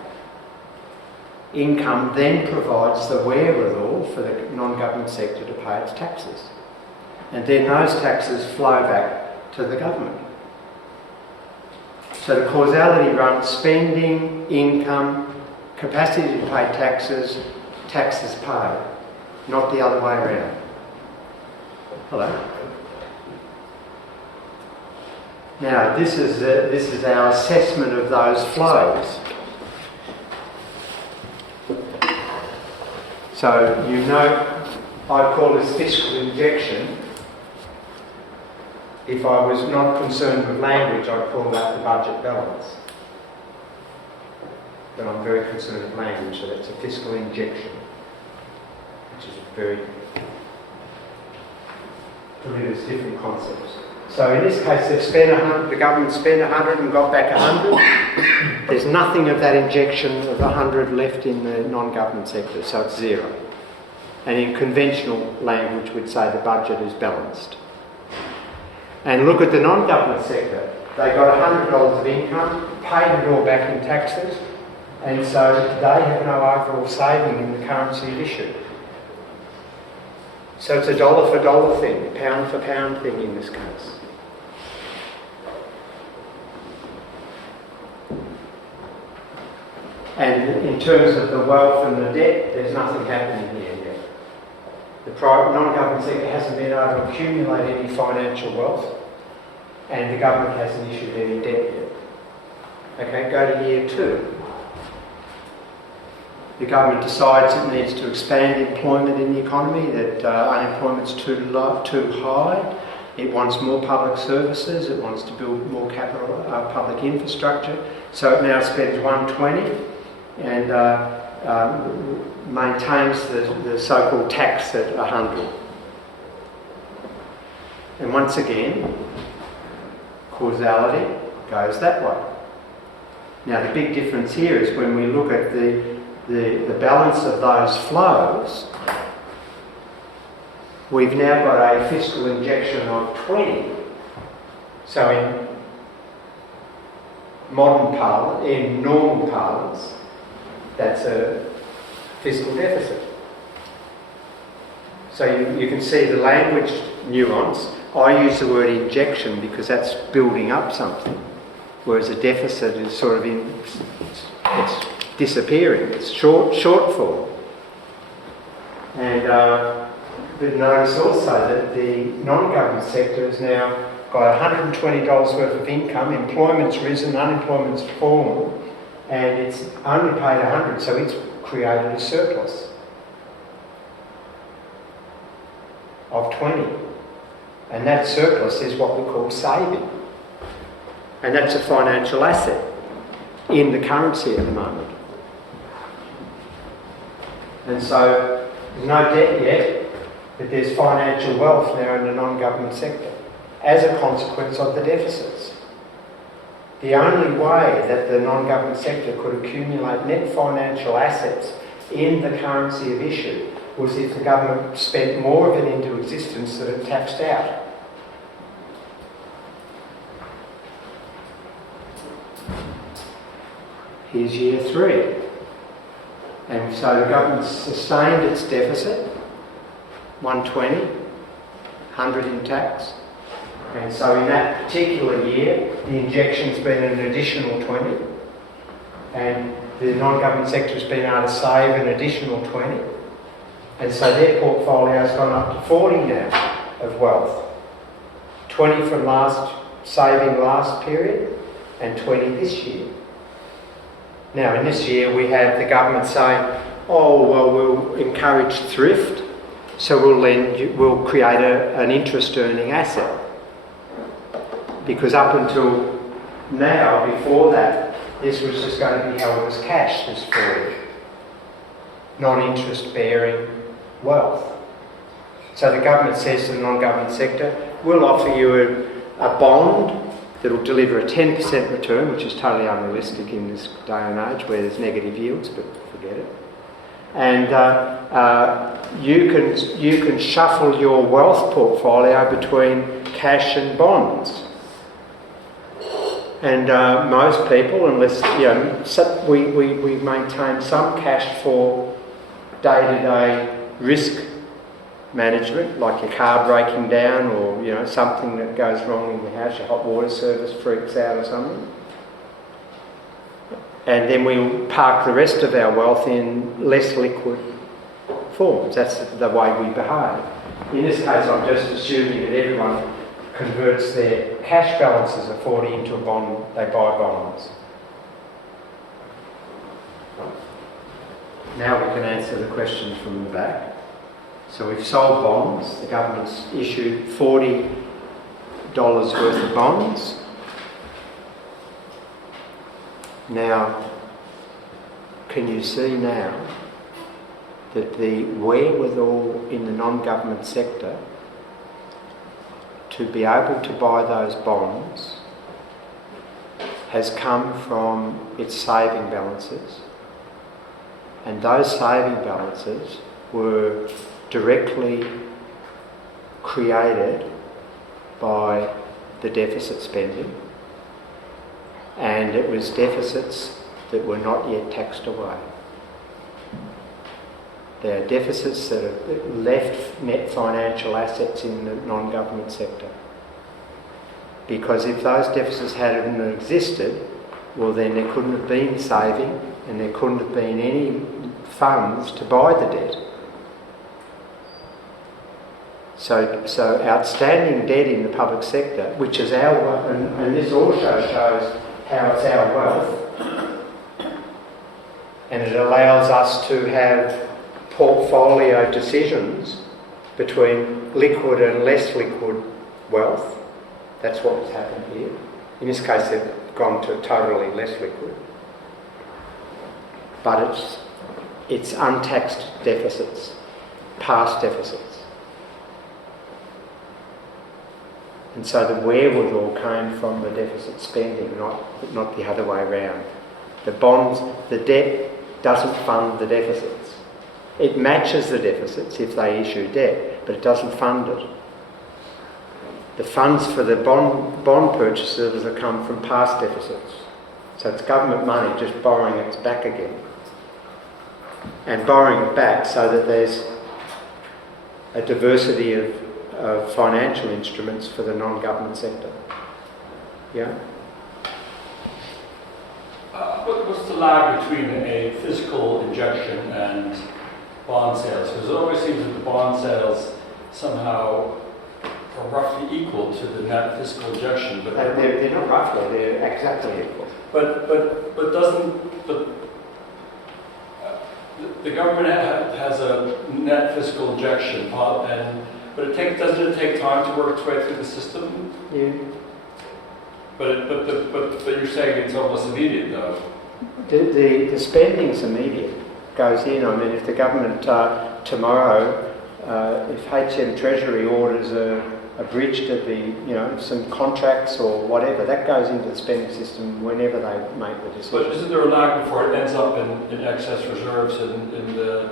income then provides the wherewithal for the non-government sector to pay its taxes. And then those taxes flow back to the government. So the causality runs spending, income, capacity to pay taxes, taxes paid, not the other way around. Hello? Now this is our assessment of those flows. So I call this fiscal injection. If I was not concerned with language, I'd call that the budget balance. But I'm very concerned with language, so that's a fiscal injection, which is delivers different concepts. So in this case, they've spent 100, the government spent 100 and got back 100. There's nothing of that injection of 100 left in the non-government sector, so it's zero. And in conventional language, we'd say the budget is balanced. And look at the non-government sector. They got $100 of income, paid it all back in taxes, and so they have no overall saving in the currency issue. So it's a dollar for dollar thing, a pound for pound thing in this case. And in terms of the wealth and the debt, there's nothing happening here yet. The non-government sector hasn't been able to accumulate any financial wealth, and the government hasn't issued any debt yet. Okay, go to year 2. The government decides it needs to expand employment in the economy, that unemployment's too high. It wants more public services, it wants to build more capital public infrastructure. So it now spends 120 and maintains the so-called tax at 100. And once again, causality goes that way. Now the big difference here is when we look at the balance of those flows, we've now got a fiscal injection of 20. So in modern parlance, in normal parlance, that's a fiscal deficit. So you can see the language nuance. I use the word injection because that's building up something, whereas a deficit is sort of it's disappearing, it's shortfall. And but notice also that the non-government sector has now got $120 worth of income, employment's risen, unemployment's fallen, and it's only paid 100, so it's created a surplus. of 20. And that surplus is what we call saving. And that's a financial asset in the currency at the moment. And so there's no debt yet, but there's financial wealth now in the non-government sector as a consequence of the deficits. The only way that the non-government sector could accumulate net financial assets in the currency of issue was if the government spent more of it into existence than it taxed out. Here's year 3. And so the government sustained its deficit, 120, 100 in tax. And so in that particular year, the injection's been an additional 20. And the non-government sector's been able to save an additional 20. And so their portfolio's gone up to 40 now of wealth. 20 from saving last period and 20 this year. Now in this year we have the government saying, oh well, we'll encourage thrift, so we'll create an interest earning asset. Because up until now, before that, this was just going to be held as cash, this 40, non-interest bearing wealth. So the government says to the non-government sector, we'll offer you a bond that will deliver a 10% return, which is totally unrealistic in this day and age where there's negative yields, but forget it. And you can shuffle your wealth portfolio between cash and bonds. And most people, unless we maintain some cash for day-to-day risk management, like your car breaking down, or something that goes wrong in the house, your hot water service freaks out or something. And then we park the rest of our wealth in less liquid forms. That's the way we behave. In this case, I'm just assuming that everyone converts their cash balances of 40 into a bond, they buy bonds. Now we can answer the questions from the back. So we've sold bonds, the government's issued $40 worth of bonds. Now, can you see now that the wherewithal in the non-government sector to be able to buy those bonds has come from its saving balances, and those saving balances were directly created by the deficit spending, and it was deficits that were not yet taxed away. There are deficits that have left net financial assets in the non-government sector. Because if those deficits hadn't existed, well then there couldn't have been saving and there couldn't have been any funds to buy the debt. So outstanding debt in the public sector, which is our, and this also shows how it's our wealth, and it allows us to have portfolio decisions between liquid and less liquid wealth. That's what has happened here. In this case, they've gone to totally less liquid. But it's untaxed deficits, past deficits. And so the wherewithal came from the deficit spending, not the other way around. The bonds, the debt doesn't fund the deficits. It matches the deficits if they issue debt, but it doesn't fund it. The funds for the bond purchases have come from past deficits. So it's government money just borrowing it back again. And borrowing it back so that there's a diversity of financial instruments for the non-government sector. Yeah? What's the lag between a fiscal injection and bond sales? Because it always seems that the bond sales somehow are roughly equal to the net fiscal injection. But they're not roughly, they're exactly equal. But the government has a net fiscal injection, and But doesn't it take time to work its way through the system? Yeah. But you're saying it's almost immediate, though. The spending's immediate. Goes in. I mean, if the government tomorrow, if HM Treasury orders a bridge to be, some contracts or whatever, that goes into the spending system whenever they make the decision. But isn't there a lag before it ends up in excess reserves in the...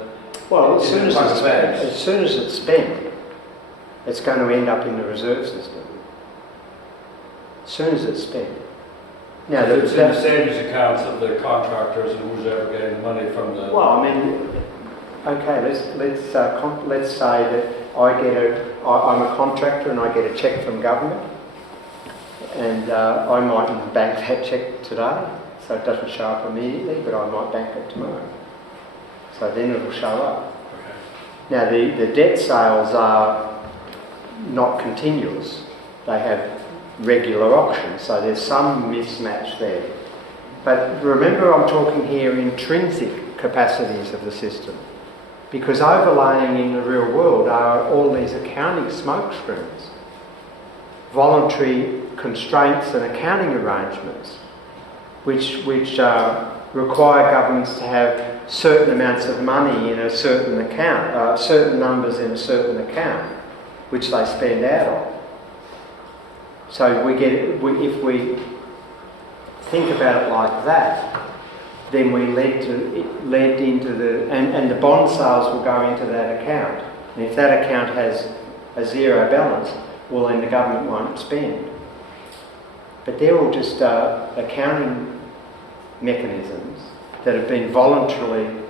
Well, as soon as private it's banks? as soon as it's spent, it's going to end up in the reserve system. As soon as it's spent. Now, It's in the savings accounts of the contractors and who's ever getting the money from the... well, I mean, okay, let's say that I'm a contractor and I get a cheque from government, and I mightn't bank that cheque today, so it doesn't show up immediately, but I might bank it tomorrow. So then it'll show up. Okay. Now, the debt sales are not continuous. They have regular auctions, so there's some mismatch there. But remember, I'm talking here intrinsic capacities of the system, because overlaying in the real world are all these accounting smoke screens, voluntary constraints and accounting arrangements, which require governments to have certain amounts of money in a certain account, certain numbers in a certain account, which they spend out on. So if we think about it like that, then we led into and the bond sales will go into that account. And if that account has a zero balance, well, then the government won't spend. But they're all just accounting mechanisms that have been voluntarily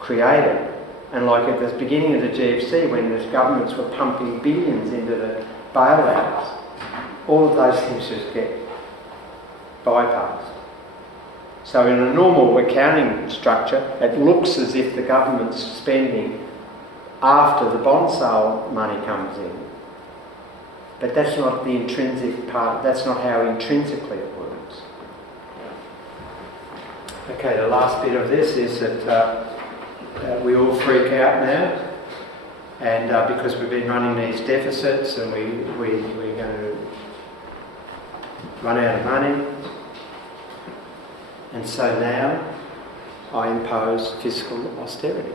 created. And like at the beginning of the GFC, when the governments were pumping billions into the bailouts, all of those things just get bypassed. So in a normal accounting structure, it looks as if the government's spending after the bond sale money comes in. But that's not the intrinsic part, that's not how intrinsically it works. Okay, the last bit of this is that we all freak out now, and because we've been running these deficits and we're going to run out of money. And so now I impose fiscal austerity.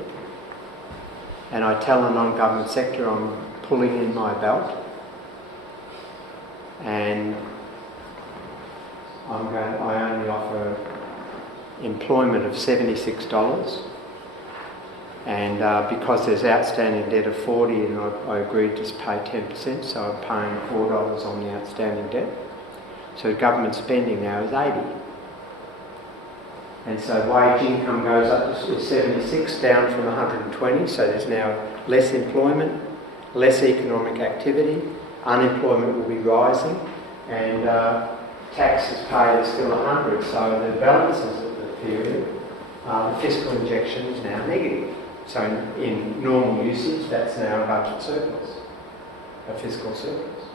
And I tell the non-government sector I'm pulling in my belt, and I only offer employment of $76, and because there's outstanding debt of $40, and I agreed to pay 10%, so I'm paying $4 on the outstanding debt. So government spending now is $80. And so wage income goes up to 76, down from 120, so there's now less employment, less economic activity, unemployment will be rising, and taxes paid are still 100, so the balances of the period, the fiscal injection is now negative. So in normal usage, that's now a budget surplus, a fiscal surplus.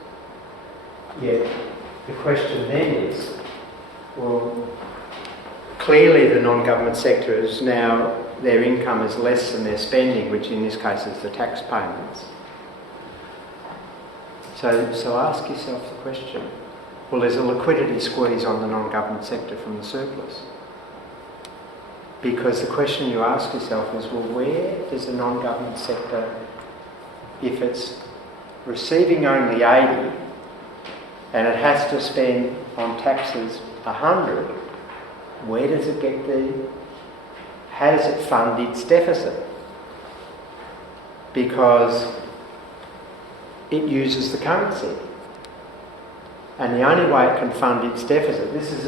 Yet the question then is, well, clearly the non-government sector is now, their income is less than their spending, which in this case is the tax payments. So ask yourself the question, well, there's a liquidity squeeze on the non-government sector from the surplus. Because the question you ask yourself is, well, where does the non-government sector, if it's receiving only 80 and it has to spend on taxes 100, where does it get how does it fund its deficit? Because it uses the currency. And the only way it can fund its deficit, this is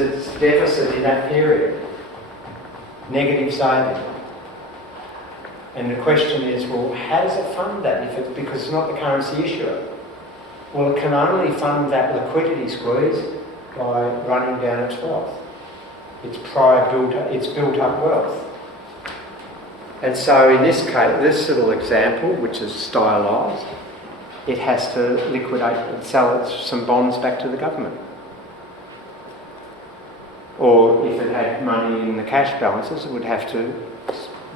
its deficit in that period, negative saving. And the question is, well, how does it fund that because it's not the currency issuer? Well, it can only fund that liquidity squeeze by running down its wealth. It's built up wealth. And so in this case, this little example, which is stylised, it has to liquidate and sell some bonds back to the government. Or if it had money in the cash balances, it would have to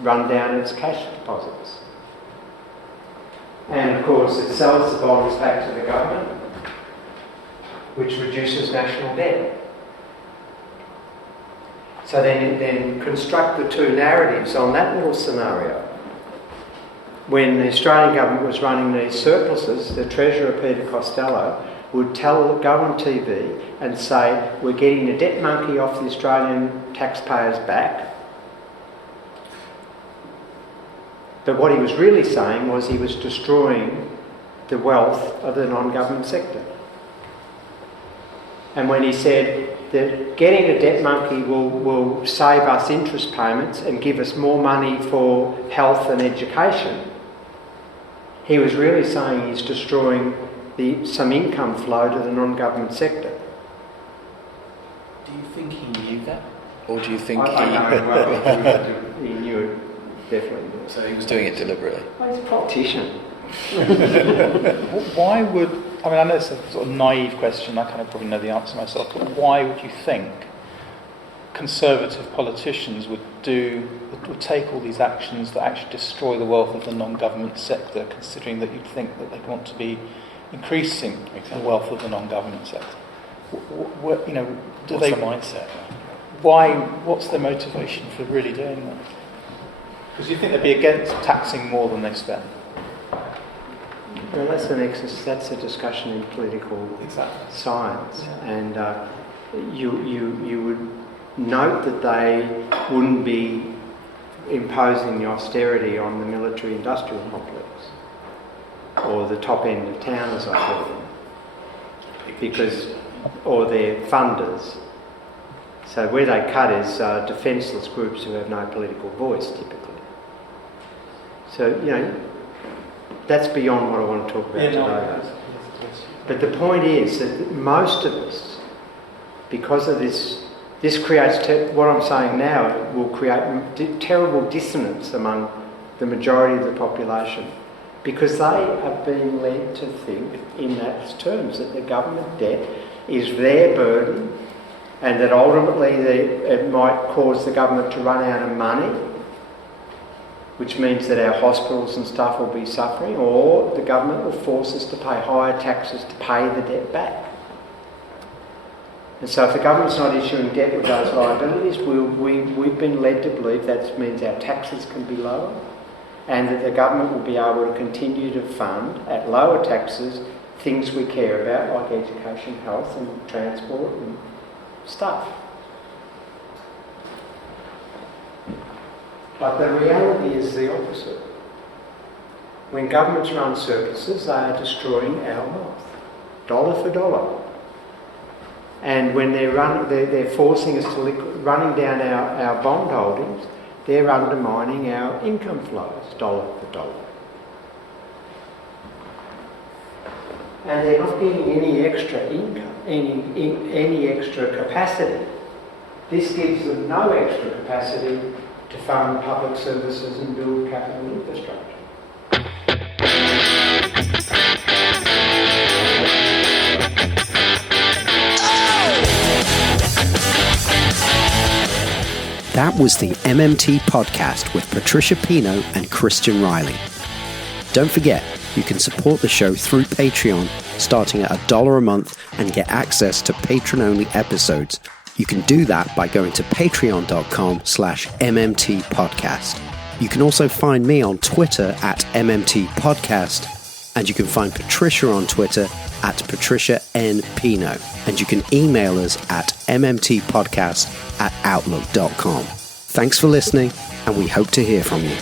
run down its cash deposits. And of course it sells the bonds back to the government, which reduces national debt. So then construct the two narratives on that little scenario. When the Australian government was running these surpluses, the Treasurer, Peter Costello, would go on TV and say, we're getting the debt monkey off the Australian taxpayers' back. But what he was really saying was he was destroying the wealth of the non-government sector. And when he said that getting a debt monkey will save us interest payments and give us more money for health and education, he was really saying he's destroying some income flow to the non-government sector. Do you think he knew that? Or do you think I know well, he knew it, definitely. So he was doing it deliberately? Well, he's a politician. Why would, I mean, I know it's a sort of naive question, I kind of probably know the answer myself, but why would you think conservative politicians would take all these actions that actually destroy the wealth of the non-government sector, considering that you'd think that they'd want to be increasing the wealth of the non-government sector? What's the mindset? Why? What's their motivation for really doing that? Because you think they'd be against taxing more than they spend. Well, that's a discussion in political science, and you would note that they wouldn't be imposing the austerity on the military-industrial complex, or the top end of town, as I call them, or their funders. So where they cut is defenceless groups who have no political voice, typically. So, that's beyond what I want to talk about today. But the point is that most of us, because of this creates, what I'm saying now will create terrible dissonance among the majority of the population, because they are being led to think in those terms, that the government debt is their burden, and that ultimately it might cause the government to run out of money, which means that our hospitals and stuff will be suffering, or the government will force us to pay higher taxes to pay the debt back. And so if the government's not issuing debt with those liabilities, we've been led to believe that means our taxes can be lower, and that the government will be able to continue to fund, at lower taxes, things we care about, like education, health and transport and stuff. But the reality is the opposite. When governments run surpluses, they are destroying our wealth, dollar for dollar. And when they're forcing us to running down our bond holdings, they're undermining our income flows, dollar for dollar. And they're not getting any extra income, any extra capacity. This gives them no extra capacity to fund public services and build capital infrastructure. That was the MMT podcast with Patricia Pino and Christian Riley. Don't forget, you can support the show through Patreon, starting at $1 a month, and get access to patron-only episodes. You can do that by going to patreon.com/MMT podcast. You can also find me on Twitter at MMT podcast, and you can find Patricia on Twitter at Patricia N. Pino, and you can email us at mmtpodcast@outlook.com. Thanks for listening, and we hope to hear from you.